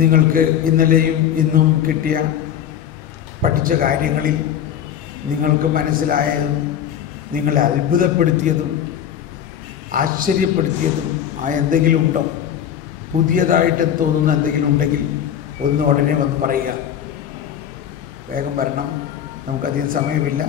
നിങ്ങൾക്ക് ഇന്നലെയും ഇന്നും കിട്ടിയ പഠിച്ച കാര്യങ്ങളിൽ നിങ്ങൾക്ക് മനസ്സിലായതും നിങ്ങളെ അത്ഭുതപ്പെടുത്തിയതും ആശ്ചര്യപ്പെടുത്തിയതും എന്തെങ്കിലും ഉണ്ടോ? പുതിയതായിട്ട് തോന്നുന്ന എന്തെങ്കിലും ഉണ്ടെങ്കിൽ ഒന്ന് ഉടനെ വന്ന് പറയുക. വേഗം വരണം, നമുക്കധികം സമയമില്ല.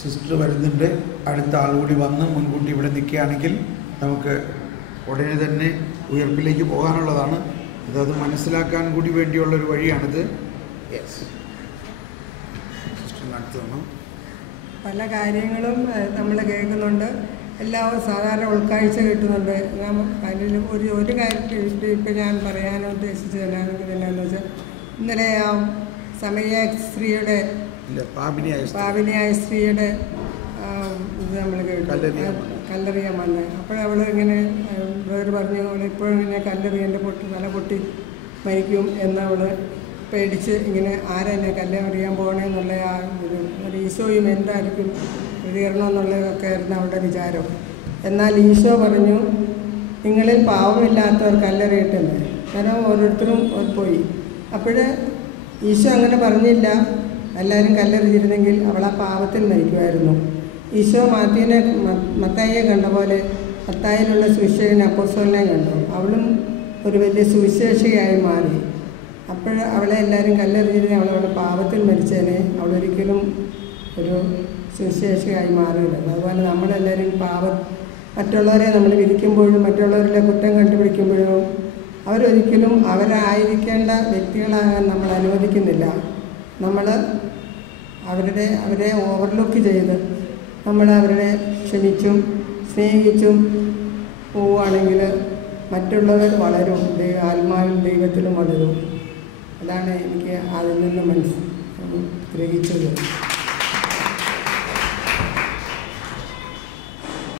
സിസ്റ്റർ വരുന്നുണ്ട്. അടുത്ത ആൾ കൂടി വന്ന് മുൻകൂട്ടി ഇവിടെ നിൽക്കുകയാണെങ്കിൽ നമുക്ക് ഉടനെ തന്നെ ഉയർപ്പിലേക്ക് പോകാനുള്ളതാണ്. അത് മനസ്സിലാക്കാൻ കൂടി വേണ്ടിയുള്ളൊരു വഴിയാണിത്. പല കാര്യങ്ങളും നമ്മൾ കേൾക്കുന്നുണ്ട്. എല്ലാവരും സാധാരണ ഉൾക്കാഴ്ച കിട്ടുന്നുണ്ട്. അതിൽ ഒരു കാര്യത്തിൽ ഇപ്പം ഞാൻ പറയാൻ ഉദ്ദേശിച്ചത് എന്താണെന്ന് വെച്ചാൽ, ഇന്നലെ ആ സമരിയ സ്ത്രീയുടെ പാപിനിയായ സ്ത്രീയുടെ ഇത് നമ്മൾ കേട്ടു, കല്ലെറിയാൻ വന്നത്. അപ്പോഴവൾ ഇങ്ങനെ വേറെ പറഞ്ഞു, അവൾ ഇപ്പോഴും ഇങ്ങനെ കല്ലെറിയൻ്റെ തല പൊട്ടി മരിക്കും എന്നവൾ പേടിച്ച് ഇങ്ങനെ ആരെന്നെ കല്ലെറിയാൻ പോകണമെന്നുള്ള ആ ഒരു ഈശോയും എന്തായിരിക്കും പ്രതികരണം എന്നുള്ളതൊക്കെ ആയിരുന്നു അവളുടെ വിചാരം. എന്നാൽ ഈശോ പറഞ്ഞു, നിങ്ങളിൽ പാവമില്ലാത്തവർ കല്ലെറിയട്ടെന്ന്. കാരണം ഓരോരുത്തരും പോയി. അപ്പോൾ ഈശോ അങ്ങനെ പറഞ്ഞില്ല. എല്ലാവരും കല്ലെറിഞ്ഞിരുന്നെങ്കിൽ അവൾ ആ പാവത്തിൽ മരിക്കുമായിരുന്നു. ഈശോ മത്തായിയെ കണ്ട പോലെ മത്തായിലുള്ള സുവിശേഷകൻ അപ്പോസ്തലനെ കണ്ടു. അവളും ഒരു വലിയ സുവിശേഷയായി മാറി. അപ്പോൾ അവളെ എല്ലാവരും കല്ലെറിഞ്ഞിരുന്നെങ്കിൽ അവളവളുടെ പാവത്തിൽ മരിച്ചേനെ. അവളൊരിക്കലും ഒരു സുവിശേഷയായി മാറിയില്ല. അതുപോലെ നമ്മളെല്ലാവരും മറ്റുള്ളവരെ നമ്മൾ വിധിക്കുമ്പോഴും മറ്റുള്ളവരിലെ കുറ്റം കണ്ടുപിടിക്കുമ്പോഴും അവരൊരിക്കലും അവരായിരിക്കേണ്ട വ്യക്തികളാകാൻ നമ്മൾ അനുവദിക്കുന്നില്ല. നമ്മൾ അവരെ ഓവർലുക്ക് ചെയ്ത് നമ്മൾ അവരെ ക്ഷമിച്ചും സ്നേഹിച്ചും പോവുകയാണെങ്കിൽ മറ്റുള്ളവർ വളരും, ആത്മാവിലും ദൈവത്തിലും വളരും. അതാണ് എനിക്ക് അതിൽ നിന്ന് ഗ്രഹിച്ചത്.